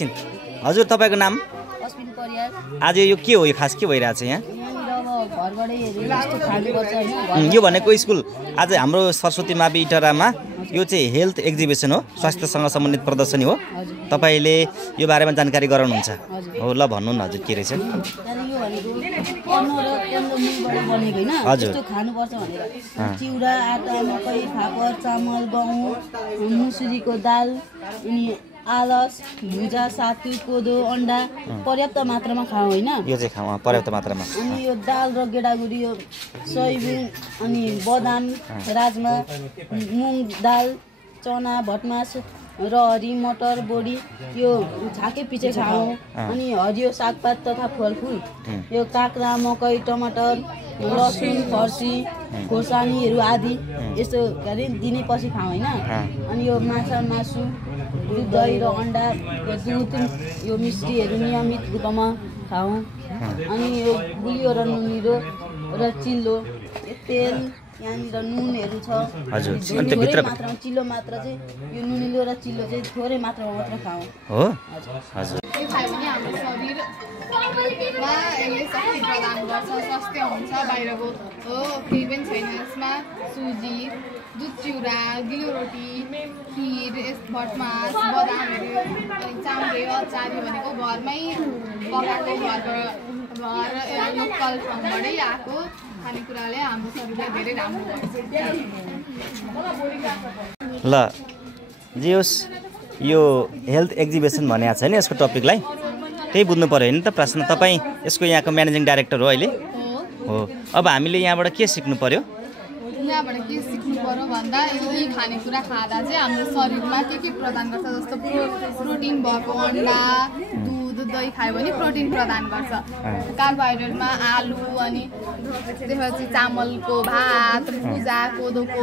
एकछिन हजुर तपाईँको नाम अस्मिन परियार आज यो के हो यो खास के भइरहेछ यहाँ घरबाटै यस्तो खानुपर्छ हैन यो भनेको स्कुल आज हाम्रो सरस्वती मावि इटरामा यो चाहिँ हेल्थ एक्जिबिसन हो स्वास्थ्यसँग सम्बन्धित प्रदर्शनी हो तपाईले यो बारेमा जानकारी गराउनुहुन्छ हो ल भन्नु न हजुर के रहेछ यो भनेको अन्न र कन्दमुलबाट बनेको हैन यस्तो खानुपर्छ भनेर चिउरा आटा मकै फापर चामल गहुँ मुसुरीको दाल अनि आलस भुजा सातु कोदो अन्डा पर्याप्त मात्रामा खाऊ हैन यो चाहिँ खाऊ पर्याप्त मात्रामा अनि यो दाल र गेडागुडी यो सोयाबिन अनि बदाम राजमा मुङ दाल चना भटमास र हरी मटर बोडी यो छाके पिछे खाऊ अनि हरियो सागपात तथा फलफुल यो काँक्रा मकै टमाटर लसुन फर्सी खोर्सानीहरू आदि यस्तो गरी दिने पछि खाऊ हैन अनि यो माछा मासु दुध दही र अन्डा दुध यो मिस्टीहरू नियमित रूपमा खाऊ अनि यो गुलियो र नुनिलो र चिल्लो तेल यहाँनिर नुनहरू छ हजुर अनि भित्र मात्रामा चिल्लो मात्र चाहिँ यो नुनिलो र चिल्लो चाहिँ थोरै मात्रामा मात्र खाऊ हो हजुर यो खायो भने हाम्रो शरीरमा यसले शक्ति प्रदान गर्छ स्वास्थ्य हुन्छ बाहिरको हो केही पनि छैन यसमा सुजी दुध चिउरा गिलो रोटी खिर भटमास बदामहरू अनि चाम्रे अचारी भनेको घरमै पकाएको घर लोकल फर्मबाटै आएको खानेकुराले हाम्रो शरीरलाई धेरै राम्रो गर्छ ल जे होस् यो हेल्थ एक्जिबिसन भनेको छ नि यसको टपिकलाई त्यही बुझ्नु पर्यो होइन त प्रश्न तपाईँ यसको यहाँको म्यानेजिङ डाइरेक्टर हो अहिले हो अब हामीले यहाँबाट के सिक्नु पर्यो यहाँबाट के सिक्नु पर्यो भन्दा यी खानेकुरा खाँदा चाहिँ हाम्रो शरीरमा के प्रदान गर्छ जस्तो प्रोटिन भएको अन्डा दुध दही खायो भने प्रोटिन प्रदान गर्छ कार्बोहाइड्रेटमा आलु अनि त्यसपछि चामलको भात भुजा कोदोको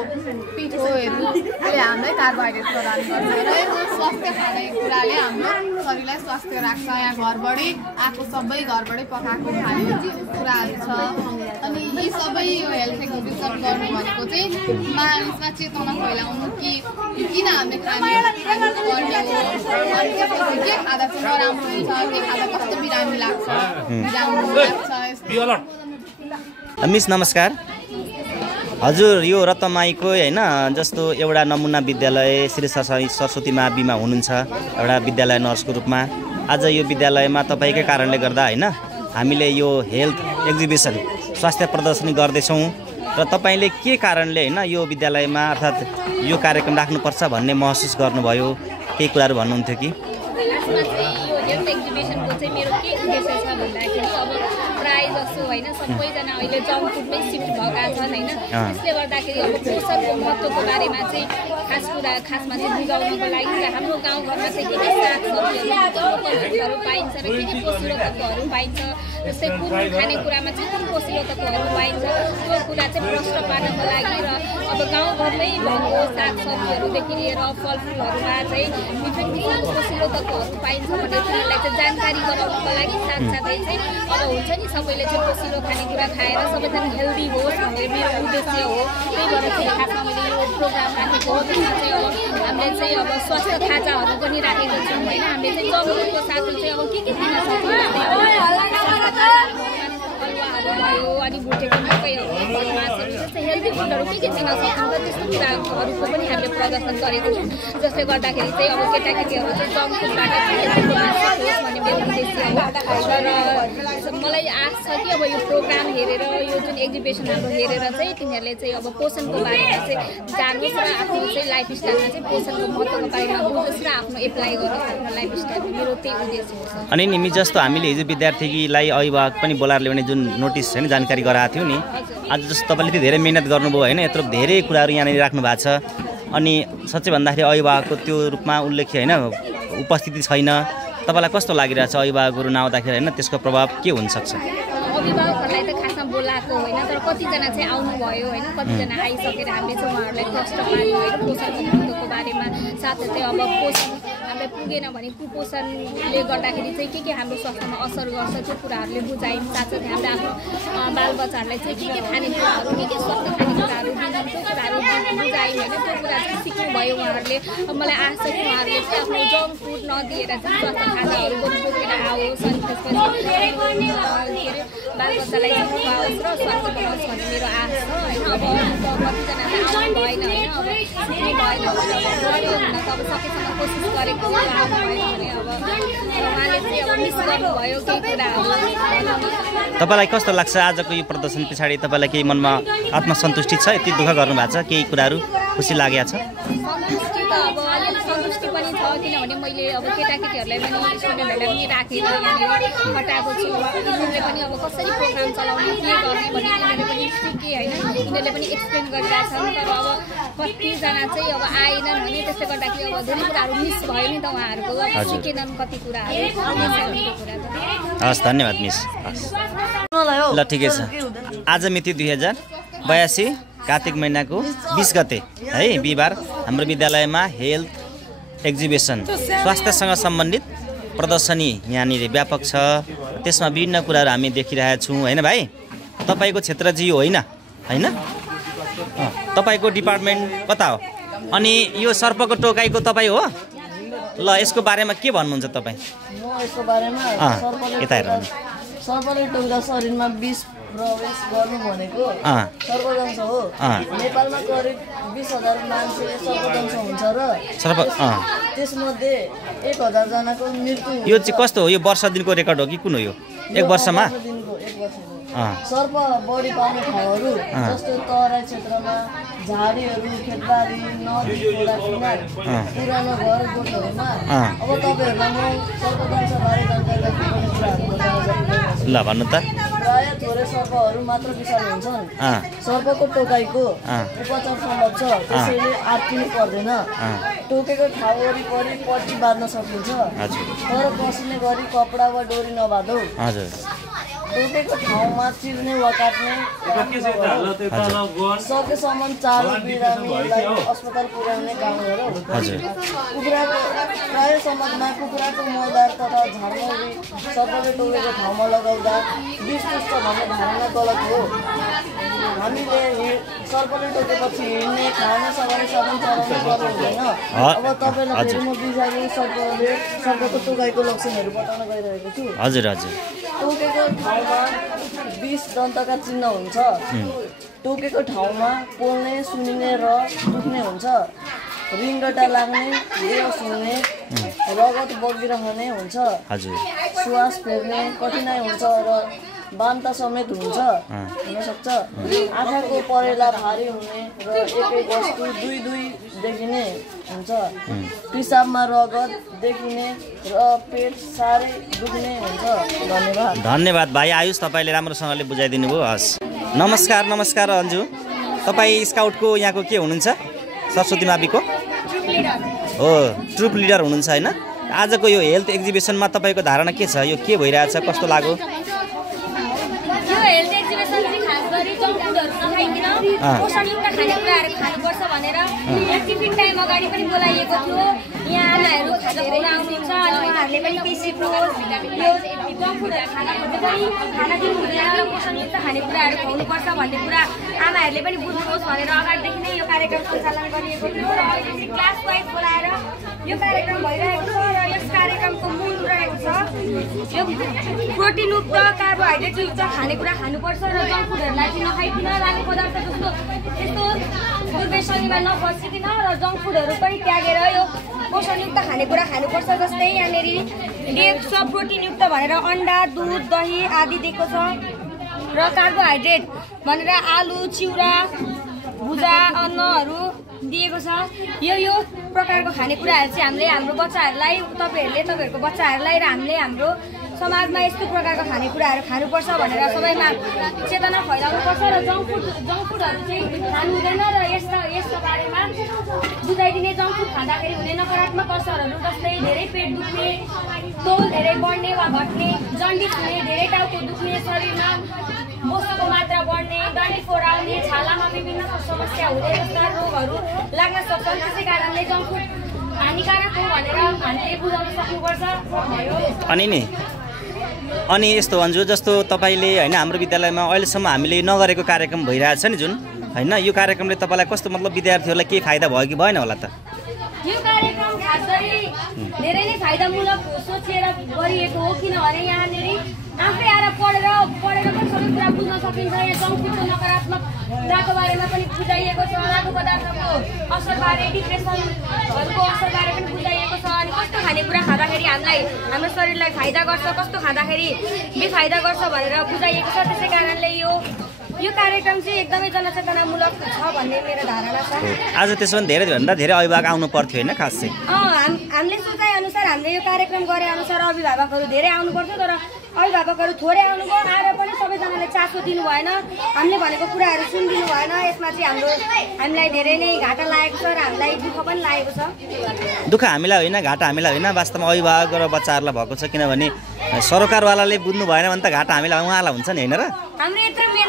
पिठोहरूले हामीलाई कार्बोहाइड्रेट प्रदान गर्छ र यो स्वास्थ्य खानेकुराले हाम्रो शरीरलाई स्वस्थ राख्छ यहाँ घरबाटै आएको सबै घरबाटै पकाएको खाने कुराहरू छ अनि यी सबै यो हेल्थ एक्जिबिसन गर्नु भनेको चाहिँ मानिसमा चेतना फैलाउनु कि किन हामीले खाने गर्ने हो अनि त्यसपछि के खाँदा चाहिँ नराम्रो हुन्छ के खाँदा कस्तो बिरामी लाग्छ मिस नमस्कार हजुर यो रत्नमाईको होइन जस्तो एउटा नमुना विद्यालय श्री सरस्वती माविमा हुनुहुन्छ एउटा विद्यालय नर्सको रूपमा आज यो विद्यालयमा तपाईँकै कारणले गर्दा होइन हामीले यो हेल्थ एक्जिबिसन स्वास्थ्य प्रदर्शनी गर्दैछौँ र तपाईँले के कारणले होइन यो विद्यालयमा अर्थात् यो कार्यक्रम राख्नुपर्छ भन्ने महसुस गर्नुभयो केही कुराहरू भन्नुहुन्थ्यो कि हेल्थ एक्जिबिसनको चाहिँ मेरो के उद्देश्य छ भन्दाखेरि अब प्रायः जसो होइन सबैजना अहिले जङ्क फुडमै सिफ्ट भएका छन् होइन त्यसले गर्दाखेरि अब पोषणको महत्त्वको बारेमा चाहिँ खासमा चाहिँ बुझाउनको लागि हाम्रो गाउँघरमा चाहिँ के सागसब्जीहरू पाइन्छ र के पोषिलो तत्त्वहरू पाइन्छ जस्तै कुन खानेकुरामा चाहिँ कुन पोषिलो तत्त्वहरू पाइन्छ त्यो कुरा चाहिँ प्रश्न पार्नको लागि र अब गाउँघरमै भएको सागसब्जीहरूदेखि लिएर फलफुलहरूमा चाहिँ विभिन्न किसिमको पोषिलो तत्त्वहरू पाइन्छ भन्ने कुरालाई चाहिँ जानकारी गराउनको लागि साथसाथै चाहिँ अब हुन्छ नि सबैले चाहिँ पोषिलो खानेकुरा खाएर सबैजना हेल्दी होस् भन्ने मेरो उद्देश्य हो त्यही भएर चाहिँ खासमा मैले यो प्रोग्राम राखेको हो त्यसमा चाहिँ अब हामीले चाहिँ अब स्वास्थ्य खाजाहरू पनि राखेको छौँ होइन हामीले चाहिँ जङ्गलको साथै चाहिँ अब के दिन सक्छौँ हलुवाहरू भयो अनि भुटेको मकैहरू भटमासहरू जस्तै हेल्दी फुडहरू के दिन सक्छौँ त्यस्तो कुराहरूको पनि हामीले प्रदर्शन गरेको छौँ जसले गर्दाखेरि चाहिँ अब केटाकेटीहरू चाहिँ जङ्क फुडबाट भन्ने मेरो उद्देश्य हो र मलाई आश छ कि अब यो प्रोग्राम हेरेर यो जुन एक्जिबिसन हाम्रो हेरेर चाहिँ तिनीहरूले चाहिँ अब पोषणको बारेमा चाहिँ जानोस् र आफ्नो चाहिँ लाइफस्टाइलमा चाहिँ पोषणको महत्त्वको बारेमा बुझोस् र आफ्नो एप्लाई गरोस् आफ्नो लाइफस्टाइलमा मेरो त्यही उद्देश्य हो अनि नि जस्तो हामीले हिजो विद्यार्थीलाई अभिभावक पनि बोलाएर ल्याउने जुन नोटिस होइन जानकारी गराएको थियो नि आज जस्तो तपाईँले चाहिँ धेरै मिहिनेत गर्नुभयो होइन यत्रो धेरै कुराहरू यहाँनिर राख्नु भएको छ अनि साँच्चै भन्दाखेरि अभिभावकको त्यो रूपमा उल्लेख्य होइन उपस्थिति छैन तपाईँलाई कस्तो लागिरहेछ अभिभावकहरू नआउँदाखेरि होइन त्यसको प्रभाव के हुनसक्छ अभिभावकहरूलाई त खासमा बोलाएको होइन तर कतिजना चाहिँ आउनुभयो होइन कतिजना आइसकेर हामीले चाहिँ उहाँहरूलाई कष्ट पार्यौँ होइन पोषणको महत्त्वको बारेमा साथसाथै अब पोषण हामीलाई पुगेन भने कुपोषणले गर्दाखेरि चाहिँ के हाम्रो स्वास्थ्यमा असर गर्छ त्यो कुराहरूले बुझायौँ। साथसाथै हामीले आफ्नो बालबच्चाहरूलाई चाहिँ के खानेकुराहरू के स्वास्थ्य खानेकुराहरू दिन्छौँ त्यो कुराहरू बुझायौँ होइन। त्यो कुरा चाहिँ सिक्नुभयो उहाँहरूले। मलाई आशा छ कि उहाँहरूले चाहिँ आफ्नो जङ्क फुड नदिएर चाहिँ स्वास्थ्य खानाहरू बोकेर आओस् अनि त्यसपछि के अरे बालबच्चालाई खुवाओस् र स्वास्थ्य बनाओस् भन्ने मेरो आशा छ होइन। अब कतिजनालाई आउनु भएन होइन, अब सिक्नु भएन भने हुन त अब सकेसम्म कोसिस गरेको आउनु भएन भने अब उहाँले चाहिँ अब मिस गर्नुभयो केही कुराहरू। तपाईँलाई कस्तो लाग्छ आजको यो प्रदर्शन पछाडि? तपाईँलाई केही मनमा आत्मसन्तुष्टि छ? यति दुःख गर्नु भएको छ, केही कुराहरू खुसी लागेको छ? सन्तुष्टि त अब अलिअलि सन्तुष्टि पनि छ, किनभने मैले अब केटाकेटीहरूलाई पनि स्टुडेन्टहरूलाई पनि राखेर यहाँनिर खटाएको छु। यिनीहरूले पनि अब कसरी प्रोग्राम चलाउने के गर्ने भन्ने यिनीहरूले पनि सिके होइन, यिनीहरूले पनि एक्सप्लेन गरिरहेछन्। तर अब कतिजना चाहिँ अब आएनन् भने त्यसले गर्दाखेरि अब धेरै कुराहरू मिस भयो नि त उहाँहरूको, सिकेनन् कति कुराहरू। हस्, धन्यवाद मिस। ल ठिकै छ। आज मिति 2082 कार्तिक महिनाको 20 गते है बिहिबार हाम्रो विद्यालयमा हेल्थ एक्जिबिसन स्वास्थ्यसँग सम्बन्धित प्रदर्शनी यहाँनिर व्यापक छ। त्यसमा विभिन्न कुराहरू हामी देखिरहेका छौँ होइन भाइ? तपाईँको क्षेत्र चाहिँ यो होइन होइन? तपाईँको डिपार्टमेन्ट कता हो? अनि यो सर्पको टोकाइको तपाईँ हो? ल यसको बारेमा के भन्नुहुन्छ तपाईँ? म यसको बारेमा यता हेर्नु। सर्पले टोक्दा शरीरमा विष प्रवेश गर्नु भनेको सर्पदंश हो। नेपालमा करिब 20,000 मान्छे सर्पदंश हुन्छ र त्यसमध्ये 1,000 जनाको मृत्यु हुन्छ। यो चाहिँ कस्तो हो? यो वर्ष दिनको रेकर्ड हो कि कुन हो यो? एक वर्षमा? सर्प बढी पाउने ठाउँहरू जस्तो तराई क्षेत्रमा, झाडीहरू, खेतबारी, नदी, खोला किनार, पुरानो घर गोठहरूमा। अब तपाईँहरूलाई म सर्पदंशबारे जानकारी गराउने कुराहरू बताउन सक्छु। ल भन्नु त। प्राय थोरै सर्पहरू मात्र विषालु हुन्छन्। सर्पको टोकाइको उपचार सम्भव छ, त्यसैले आत्तिनु पर्दैन। टोकेको ठाउँ वरिपरि पट्टी बाँध्न सकिन्छ, तर पसिने गरी कपडा वा डोरी नबाँधौ। टोकेको ठाउँमा चिर्ने वा काट्ने सकेसम्म चारो बिरामीलाई अस्पताल पुर्याउने काम गरौँ। कुखुराको प्राय समाजमा कुखुराको मलदार तथा झारमौरी सर्पले टोकेको ठाउँमा लगाउँदा विष पुष्ट भन्ने धारणा गलत हो। हामीले सर्पले टोकेपछि हिँड्ने, खाने, सघाउने साधन चलाउने गर्नु हुँदैन। अब तपाईँलाई फेरि म बिजारी सर्पको टोकाइको लक्षणहरू बताउन गइरहेको छु। हजुर हजुर। टोकेको ठाउँमा 20 दन्तका चिन्ह हुन्छ। टोकेको ठाउँमा पोल्ने, सुनिने र दुख्ने हुन्छ। रिङ्गटा लाग्ने, बेहोस हुने, रगत बगिरहने हुन्छ। श्वास फेर्ने कठिनाइ हुन्छ र बान्ता समेत हुनसक्छ। आँखाको परेला भारी हुने र एकै वस्तु दुई देखिने हुन्छ। पिसाबमा रगत देखिने र पेट साह्रै दुख्ने हुन्छ। धन्यवाद। धन्यवाद भाइ आयुष, तपाईँले राम्रोसँगले बुझाइदिनु भयो। हस्, नमस्कार। नमस्कार अन्जु, तपाईँ स्काउटको यहाँको के हुनुहुन्छ? सरस्वती माविको हो, ट्रुप लिडर हुनुहुन्छ होइन? आजको यो हेल्थ एक्जिबिसनमा तपाईँको धारणा के छ? यो के भइरहेछ, कस्तो लाग्यो? हेल्थ एक्जिबिसन चाहिँ खास गरी जङ्क फुडहरू नखाइकन पोषणयुक्त खानेकुराहरू खानुपर्छ भनेर यहाँ टिफिन टाइम अगाडि पनि बोलाइएको थियो। यहाँ आमाहरू खाजा खुवाउन आउनुहुन्छ अनि उहाँहरूले पनि केही सिक्नुहोस्, यो जङ्क फुडहरू खाना पनि खाना दिनु हुँदैन र पोषणयुक्त खानेकुराहरू खुवाउनुपर्छ भन्ने कुरा आमाहरूले पनि बुझ्नुहोस् भनेर अगाडिदेखि नै यो कार्यक्रम सञ्चालन गरिएको थियो र अहिले चाहिँ क्लास वाइज बोलाएर यो कार्यक्रम भइरहेको छ र यस कार्यक्रमको मूल रहेको छ यो प्रोटिनयुक्त कार्बोहाइड्रेटयुक्त खानेकुरा खानुपर्छ र जङ्क फुडहरूलाई चाहिँ नखाइकन रानी पदार्थ जस्तो यस्तो दुर्व्यसनीमा नफसिकन र जङ्क फुडहरू पनि त्यागेर यो पोषणयुक्त खानेकुरा खानुपर्छ। जस्तै यहाँनिर दिएको छ प्रोटिनयुक्त भनेर अन्डा, दुध, दही आदि दिएको छ र कार्बोहाइड्रेट भनेर आलु, चिउरा, भुजा, अन्नहरू दिएको छ। यो प्रकारको खानेकुराहरू चाहिँ हामीले हाम्रो बच्चाहरूलाई तपाईँहरूको बच्चाहरूलाई र हामीले हाम्रो समाजमा यस्तो प्रकारको खानेकुराहरू खानुपर्छ भनेर सबैमा चेतना फैलाउनुपर्छ र जङ्क फुडहरू चाहिँ खानु हुँदैन र यसको बारेमा बुझाइदिने। जङ्क फुड खाँदाखेरि हुने नकारात्मक असरहरू जस्तै धेरै पेट दुख्ने, तौल धेरै बढ्ने वा घट्ने, जन्डिस हुने, धेरै टाउको दुख्ने, शरीरमा बोसोको मात्रा बढ्ने, डन्डिफोर आउने, छालामा विभिन्न समस्या हुने जस्ता रोगहरू लाग्न सक्छन्। त्यसै कारणले जङ्क फुड हानिकारक हो भनेर हामीले बुझाउन सक्नुपर्छ। अनि यस्तो अन्जु जस्तो तपाईँले होइन हाम्रो विद्यालयमा अहिलेसम्म हामीले नगरेको कार्यक्रम भइरहेछ नि जुन होइन यो कार्यक्रमले तपाईँलाई कस्तो मतलब विद्यार्थीहरूलाई केही फाइदा भयो कि भएन होला त? यो कार्यक्रम खास गरी धेरै नै फाइदामूलक सोचेर गरिएको हो किनभने यहाँनिर आफै आएर पढेर पनि सबै कुरा बुझ्न सकिन्छ। यहाँ जङ्क फुडको नकारात्मक कुराको बारेमा पनि बुझाइएको छ, लागु पदार्थको असरबारे, डिप्रेसनहरूको असरबारे पनि बुझाइएको छ। अनि कस्तो खानेकुरा खाँदाखेरि हामीलाई हाम्रो शरीरलाई फाइदा गर्छ, कस्तो खाँदाखेरि बेफाइदा गर्छ भनेर बुझाइएको छ। त्यसै कारणले यो कार्यक्रम चाहिँ एकदमै जनचेतनामूलक छ भन्ने मेरो धारणा छ। आज त्यसो भने धेरैभन्दा धेरै अभिभावक आउनु पर्थ्यो होइन खास चाहिँ? हामीले सोचाइ अनुसार हामीले यो कार्यक्रम गरे अनुसार अभिभावकहरू धेरै आउनु पर्थ्यो, तर अभिभावकहरू थोरै आउनुभयो। आएर पनि सबैजनाले चासो दिनु भएन, हामीले भनेको कुराहरू सुनिदिनु भएन। यसमा चाहिँ हामीलाई धेरै नै घाटा लागेको छ र हामीलाई दुःख पनि लागेको छ। दुःख हामीलाई होइन, घाटा हामीलाई होइन, वास्तवमा अभिभावक र बच्चाहरूलाई भएको छ। किनभने सरकारवालाले बुझ्नु भएन भने त घाटा हामीलाई उहाँलाई हुन्छ नि होइन र?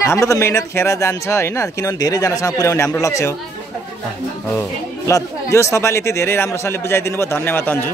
हाम्रो त मेहनत खेर जान्छ होइन, किनभने धेरैजनासँग पुर्याउने हाम्रो लक्ष्य हो। ल जो तपाईँले यति धेरै राम्रोसँगले बुझाइदिनु भयो, धन्यवाद अन्जु।